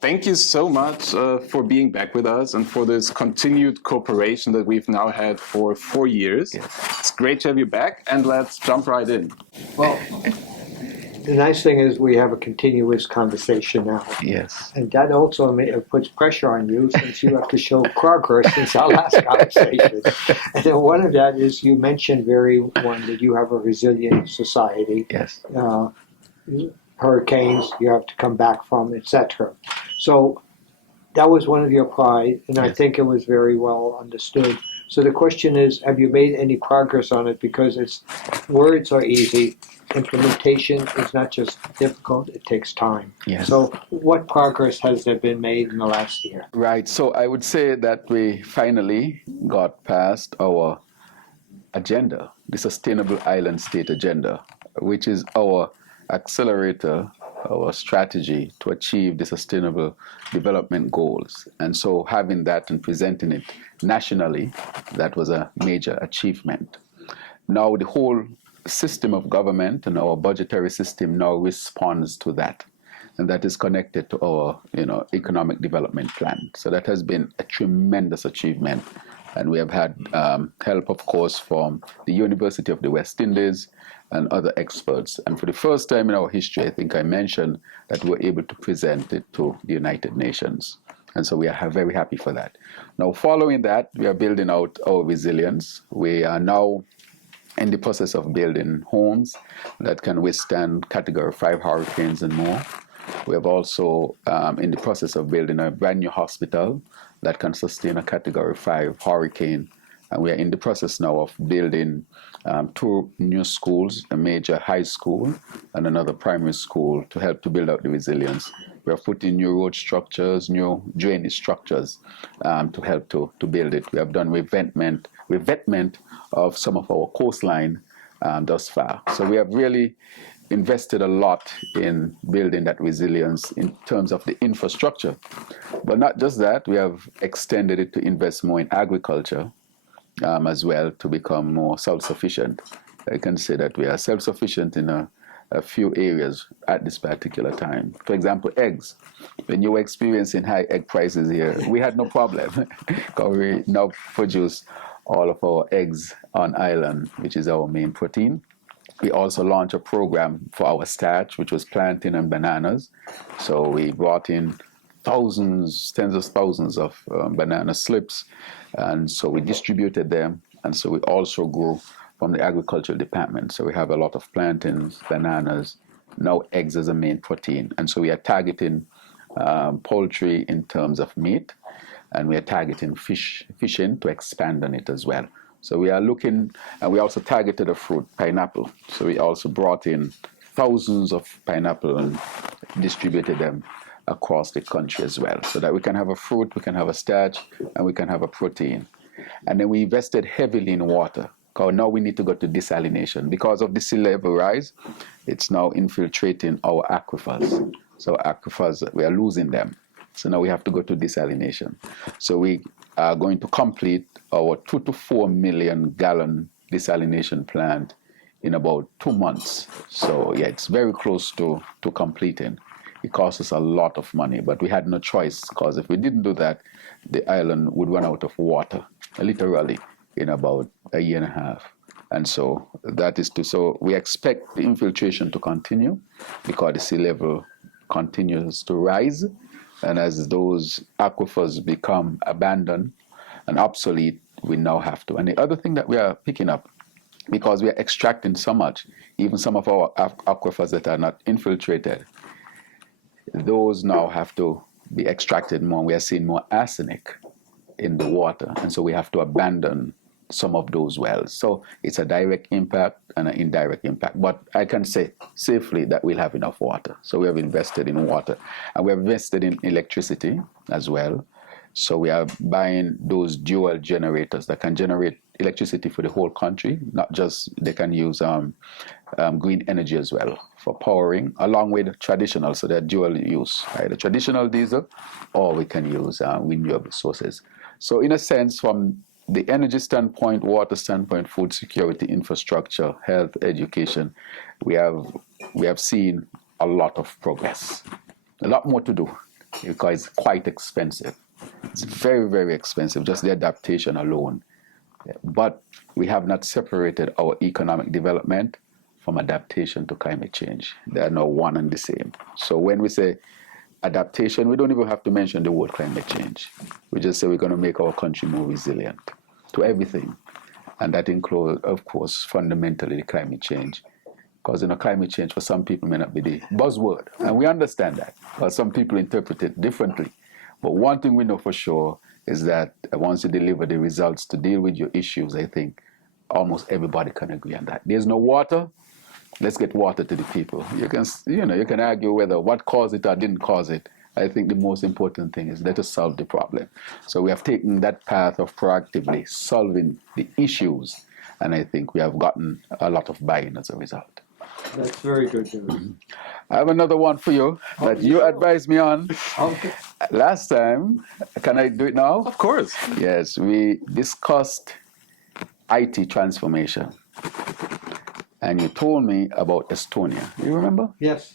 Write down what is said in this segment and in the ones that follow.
Thank you so much for being back with us and for this continued cooperation that we've now had for 4 years. Yes. It's great to have you back, and let's jump right in. Well, the nice thing is we have a continuous conversation now. Yes. And that also puts pressure on you since you have to show progress since our last conversation. And then one of that is you mentioned that you have a resilient society. Yes. Hurricanes you have to come back from, etc. So that was one of your pride, and I think it was very well understood. So the question is, have you made any progress on it? Because words are easy. Implementation is not just difficult, it takes time. Yes. So what progress has there been made in the last year? Right. So I would say that we finally got past our agenda, the Sustainable Island State Agenda, which is our accelerator, our strategy to achieve the Sustainable Development Goals. And so having that and presenting it nationally, that was a major achievement. Now the whole system of government and our budgetary system now responds to that. And that is connected to our economic development plan. So that has been a tremendous achievement. And we have had help, of course, from the University of the West Indies and other experts. And for the first time in our history, I think I mentioned that we were able to present it to the United Nations. And so we are very happy for that. Now, following that, we are building out our resilience. We are now in the process of building homes that can withstand Category 5 hurricanes and more. We have also in the process of building a brand new hospital that can sustain a Category 5 hurricane. And we are in the process now of building 2 new schools, a major high school and another primary school to help to build out the resilience. We are putting new road structures, new drainage structures to help to build it. We have done revetment of some of our coastline thus far. So we have really invested a lot in building that resilience in terms of the infrastructure. But not just that, we have extended it to invest more in agriculture as well to become more self-sufficient. I can say that we are self-sufficient in a few areas at this particular time. For example, eggs. When you were experiencing high egg prices here, we had no problem because we now produce all of our eggs on island, which is our main protein. We also launched a program for our starch, which was plantain and bananas. So we brought in tens of thousands of banana slips, and so we distributed them. And so we also grew from the agricultural department. So we have a lot of plantains, bananas, now eggs as a main protein. And so we are targeting poultry in terms of meat, and we are targeting fishing to expand on it as well. So we are looking, and we also targeted a fruit, pineapple. So we also brought in thousands of pineapple and distributed them across the country as well, so that we can have a fruit, we can have a starch, and we can have a protein. And then we invested heavily in water, because now we need to go to desalination. Because of the sea level rise, it's now infiltrating our aquifers. So aquifers, we are losing them. So now we have to go to desalination. So we are going to complete our 2 to 4 million gallon desalination plant in about 2 months. So yeah, it's very close to completing. It cost us a lot of money, but we had no choice, because if we didn't do that, the island would run out of water, literally, in about a year and a half. And so so we expect the infiltration to continue because the sea level continues to rise. And as those aquifers become abandoned and obsolete, we now have to. And the other thing that we are picking up, because we are extracting so much, even some of our aquifers that are not infiltrated, those now have to be extracted more. We are seeing more arsenic in the water, and so we have to abandon some of those wells. So it's a direct impact and an indirect impact. But I can say safely that we'll have enough water. So we have invested in water, and we have invested in electricity as well. So we are buying those dual generators that can generate electricity for the whole country, not just, they can use green energy as well for powering, along with traditional, so they're dual use, either traditional diesel, or we can use renewable sources. So in a sense, from the energy standpoint, water standpoint, food security, infrastructure, health, education, we have seen a lot of progress. A lot more to do, because it's quite expensive. It's very, very expensive, just the adaptation alone. But we have not separated our economic development from adaptation to climate change. They are now one and the same. So when we say adaptation, we don't even have to mention the word climate change. We just say we're going to make our country more resilient to everything. And that includes, of course, fundamentally the climate change. Because climate change for some people may not be the buzzword. And we understand that. Because some people interpret it differently. But one thing we know for sure is that once you deliver the results to deal with your issues, I think almost everybody can agree on that. There's no water. Let's get water to the people. You can argue whether what caused it or didn't cause it. I think the most important thing is let us solve the problem. So we have taken that path of proactively solving the issues, and I think we have gotten a lot of buy-in as a result. That's very good news. I have another one for you that you advised me on Okay. last time. Can I do it now? Of course. Yes, we discussed IT transformation. And you told me about Estonia. You remember? Yes.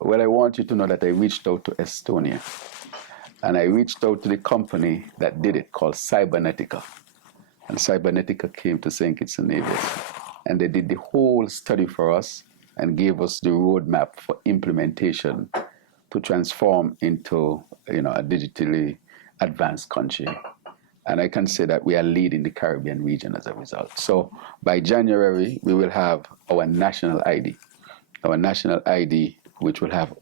Well, I want you to know that I reached out to Estonia. And I reached out to the company that did it, called Cybernetica. And Cybernetica came to St. Kitts and Nevis. And they did the whole study for us and gave us the roadmap for implementation to transform into a digitally advanced country. And I can say that we are leading the Caribbean region as a result. So by January, we will have our national ID. Our national ID, which will have,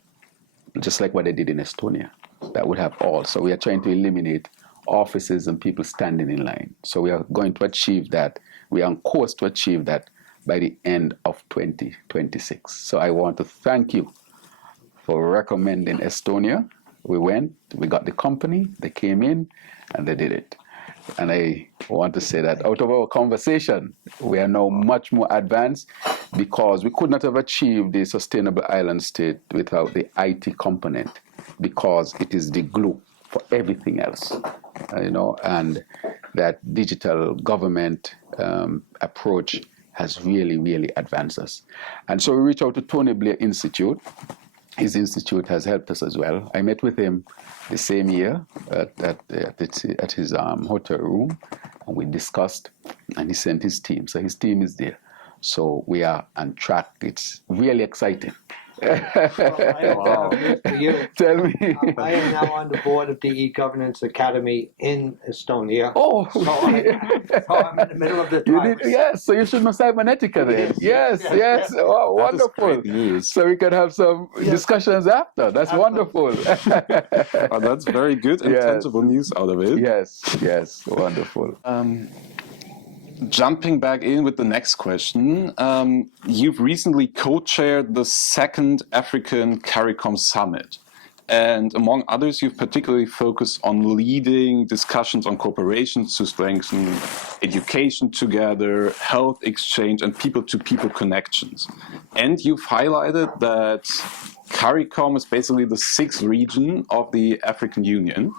just like what they did in Estonia, that would have all. So we are trying to eliminate offices and people standing in line. So we are going to achieve that. We are on course to achieve that by the end of 2026. So I want to thank you for recommending Estonia. We went, we got the company, they came in, and they did it. And I want to say that out of our conversation, we are now much more advanced because we could not have achieved the sustainable island state without the IT component, because it is the glue for everything else, and that digital government approach has really, really advanced us. And so we reached out to Tony Blair Institute. His institute has helped us as well. I met with him the same year at his hotel room, and we discussed, and he sent his team. So his team is there. So we are on track. It's really exciting. Wow. Tell me. I am now on the board of the E-Governance Academy in Estonia. Oh, so I'm in the middle of the time. Yes, so you should know Cybernetica then. Yes. Wow, That wonderful. is great news. So we can have some discussions after. That's wonderful. That's very good and tangible news out of it. Yes, wonderful. Jumping back in with the next question, you've recently co-chaired the second African CARICOM Summit. And among others, you've particularly focused on leading discussions on cooperations to strengthen education together, health exchange, and people-to-people connections. And you've highlighted that CARICOM is basically the sixth region of the African Union.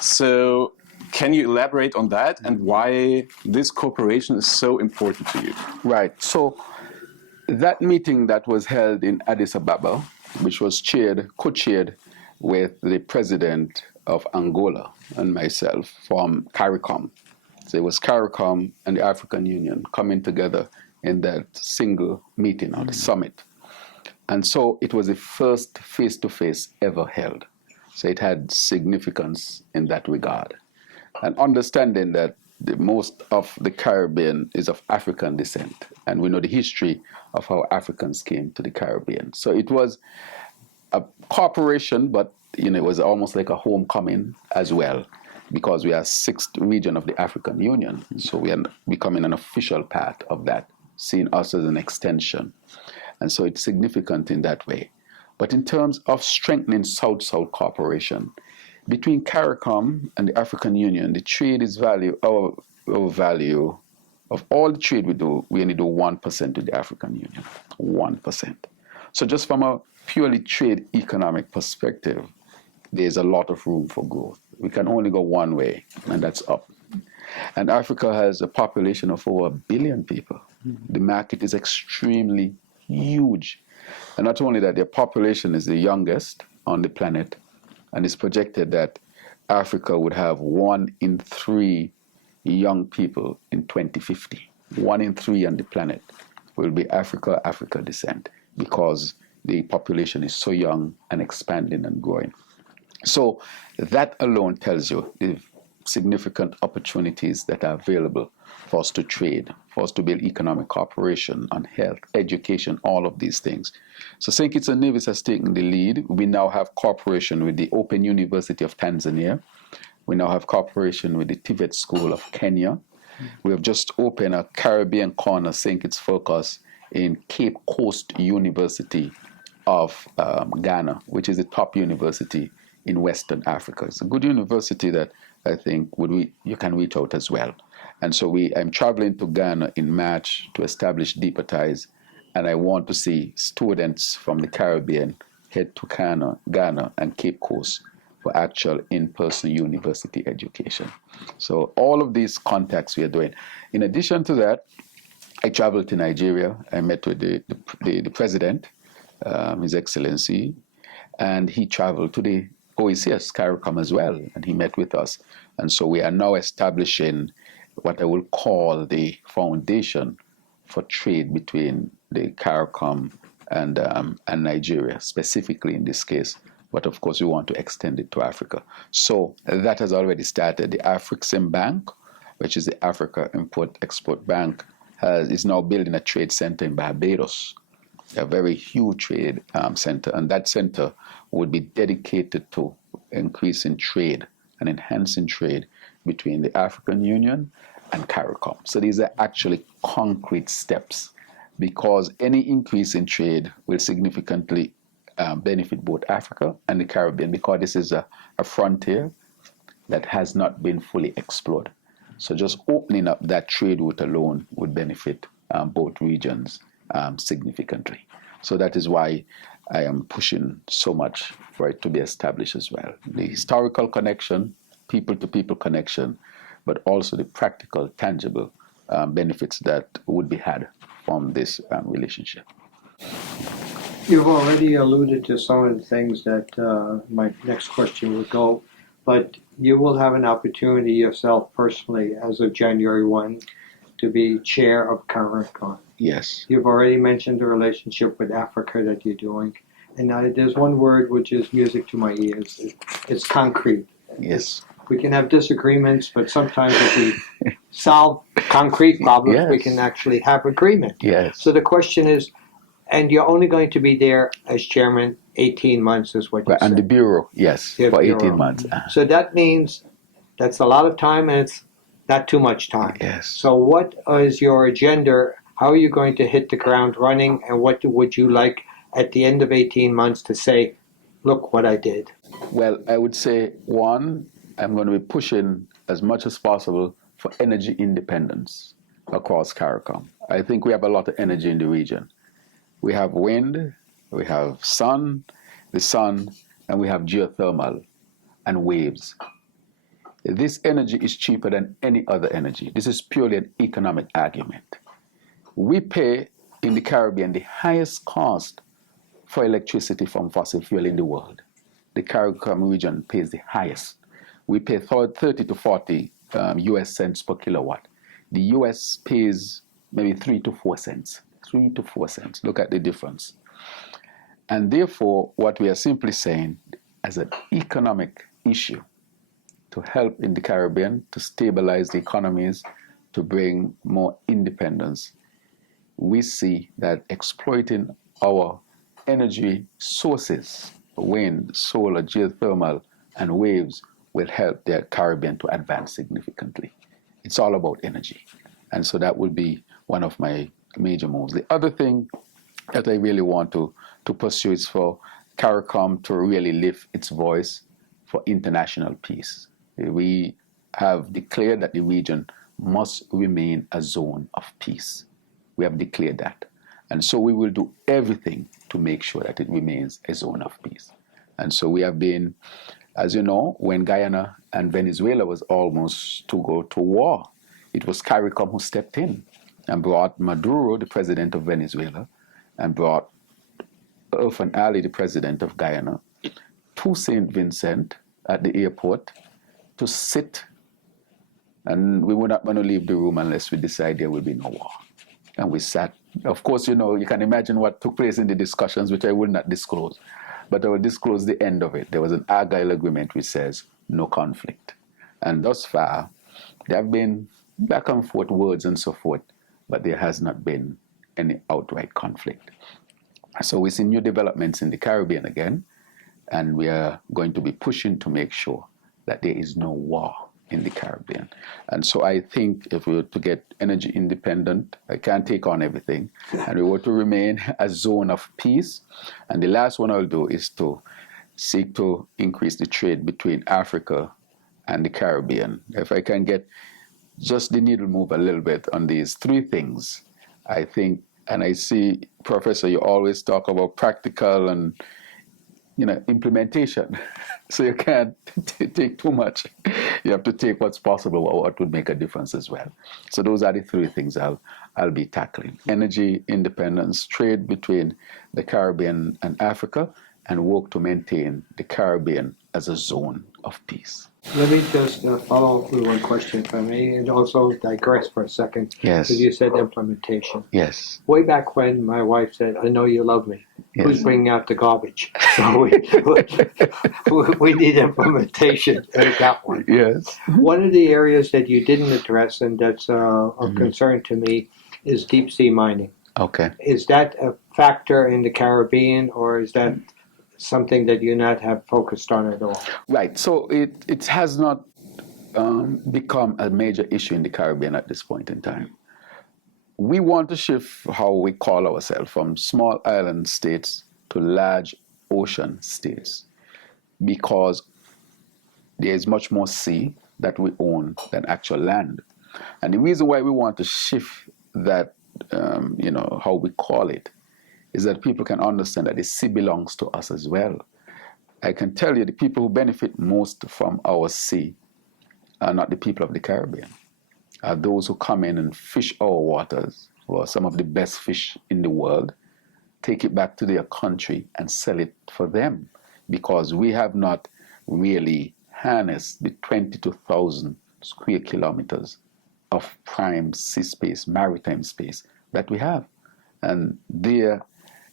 So can you elaborate on that and why this cooperation is so important to you? Right. So that meeting that was held in Addis Ababa, which was co-chaired with the president of Angola and myself from CARICOM. So it was CARICOM and the African Union coming together in that single meeting or the summit. And so it was the first face-to-face ever held. So it had significance in that regard. And understanding that most of the Caribbean is of African descent, and we know the history of how Africans came to the Caribbean. So it was a cooperation, but it was almost like a homecoming as well, because we are sixth region of the African Union. So we are becoming an official part of that, seeing us as an extension. And so it's significant in that way. But in terms of strengthening South-South cooperation, between CARICOM and the African Union, the trade is our value of all the trade we do, we only do 1% to the African Union, 1%. So just from a purely trade economic perspective, there's a lot of room for growth. We can only go one way, and that's up. And Africa has a population of over 1 billion people. The market is extremely huge. And not only that, their population is the youngest on the planet, and it's projected that Africa would have 1 in 3 young people in 2050. 1 in 3 on the planet will be Africa descent, because the population is so young and expanding and growing. So that alone tells you the significant opportunities that are available for us to trade, for us to build economic cooperation on health, education, all of these things. So St. Kitts and Nevis has taken the lead. We now have cooperation with the Open University of Tanzania. We now have cooperation with the TVET School of Kenya. We have just opened a Caribbean corner St. Kitts focus in Cape Coast University of Ghana, which is the top university in Western Africa. It's a good university that I think you can reach out as well. And so I'm traveling to Ghana in March to establish deeper ties, and I want to see students from the Caribbean head to Ghana and Cape Coast for actual in-person university education. So all of these contacts we are doing. In addition to that, I traveled to Nigeria. I met with the president, His Excellency, and he traveled to the OECS, CARICOM as well, and he met with us. And so we are now establishing what I will call the foundation for trade between the CARICOM and Nigeria, specifically in this case. But of course, we want to extend it to Africa. So that has already started. The Afrixim Bank, which is the Africa Import-Export Bank, is now building a trade center in Barbados, a very huge trade center. And that center would be dedicated to increasing trade and enhancing trade between the African Union and CARICOM. So these are actually concrete steps, because any increase in trade will significantly benefit both Africa and the Caribbean, because this is a frontier that has not been fully explored. So just opening up that trade route alone would benefit both regions significantly. So that is why I am pushing so much for it to be established as well. The historical connection, people-to-people connection, but also the practical, tangible benefits that would be had from this relationship. You've already alluded to some of the things that my next question would go, but you will have an opportunity yourself personally as of January 1 to be chair of CARICOM. Yes. You've already mentioned the relationship with Africa that you're doing. And there's one word which is music to my ears. It's concrete. Yes. We can have disagreements, but sometimes if we solve concrete problems, Yes. we can actually have agreement. Yes. So the question is, and you're only going to be there as chairman 18 months is what you And the said. bureau, yes, Yeah, for bureau. 18 months. So that means that's a lot of time and it's not too much time. Yes. So what is your agenda? How are you going to hit the ground running, and what would you like at the end of 18 months to say, look what I did? Well, I would say, one, I'm going to be pushing as much as possible for energy independence across CARICOM. I think we have a lot of energy in the region. We have wind, we have the sun, and we have geothermal and waves. This energy is cheaper than any other energy. This is purely an economic argument. We pay in the Caribbean the highest cost for electricity from fossil fuel in the world. The CARICOM region pays the highest. We pay 30 to 40 US cents per kilowatt. The US pays maybe 3 to 4 cents. 3 to 4 cents. Look at the difference. And therefore, what we are simply saying as an economic issue to help in the Caribbean, to stabilize the economies, to bring more independence, we see that exploiting our energy sources, wind, solar, geothermal, and waves will help the Caribbean to advance significantly. It's all about energy. And so that will be one of my major moves. The other thing that I really want to pursue is for CARICOM to really lift its voice for international peace. We have declared that the region must remain a zone of peace. We have declared that. And so we will do everything to make sure that it remains a zone of peace. And so we have been, as you know, when Guyana and Venezuela was almost to go to war, it was CARICOM who stepped in and brought Maduro, the president of Venezuela, and brought Irfan Ali, the president of Guyana, to St. Vincent at the airport to sit, and we were not going to leave the room unless we decide there will be no war. And we sat. Of course, you know, you can imagine what took place in the discussions, which I will not disclose. But I will disclose the end of it. There was an Argyle agreement which says no conflict. And thus far, there have been back and forth words and so forth, but there has not been any outright conflict. So we see new developments in the Caribbean again, and we are going to be pushing to make sure that there is no war in the Caribbean. And so I think if we were to get energy independent, I can't take on everything, and we were to remain a zone of peace. And the last one I'll do is to seek to increase the trade between Africa and the Caribbean. If I can get just the needle move a little bit on these three things, I think, and I see, Professor, you always talk about practical and, you know, implementation. So you can't take too much. You have to take what's possible or what would make a difference as well. So those are the three things I'll be tackling: energy independence, trade between the Caribbean and Africa, and work to maintain the Caribbean as a zone of peace. Let me just follow up with one question, if I may, and also digress for a second. Yes. Because you said implementation. Yes. Way back when my wife said, "I know you love me." Yes. Who's bringing out the garbage? So we need implementation. There's that one. Yes. One of the areas that you didn't address and that's of concern to me is deep sea mining. Okay. Is that a factor in the Caribbean, or is that something that you not have focused on at all? Right. So it has not become a major issue in the Caribbean at this point in time. We want to shift how we call ourselves from small island states to large ocean states, because there is much more sea that we own than actual land. And the reason why we want to shift that, how we call it, is that people can understand that the sea belongs to us as well. I can tell you the people who benefit most from our sea are not the people of the Caribbean, are those who come in and fish our waters, or some of the best fish in the world, take it back to their country and sell it for them, because we have not really harnessed the 22,000 square kilometers of prime sea space, maritime space that we have. And there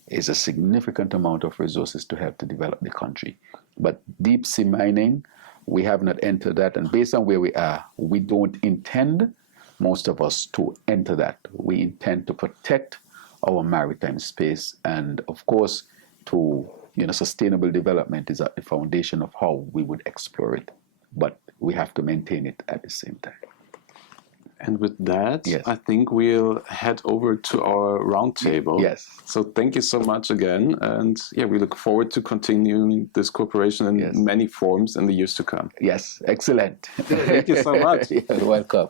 is a significant amount of resources to help to develop the country. But deep sea mining, we have not entered that, and based on where we are, we don't intend, most of us, to enter that. We intend to protect our maritime space, and of course, sustainable development is at the foundation of how we would explore it, but we have to maintain it at the same time. And with that, yes. I think we'll head over to our roundtable. Yes. So thank you so much again. And we look forward to continuing this cooperation in many forms in the years to come. Yes, excellent. Thank you so much. You're welcome.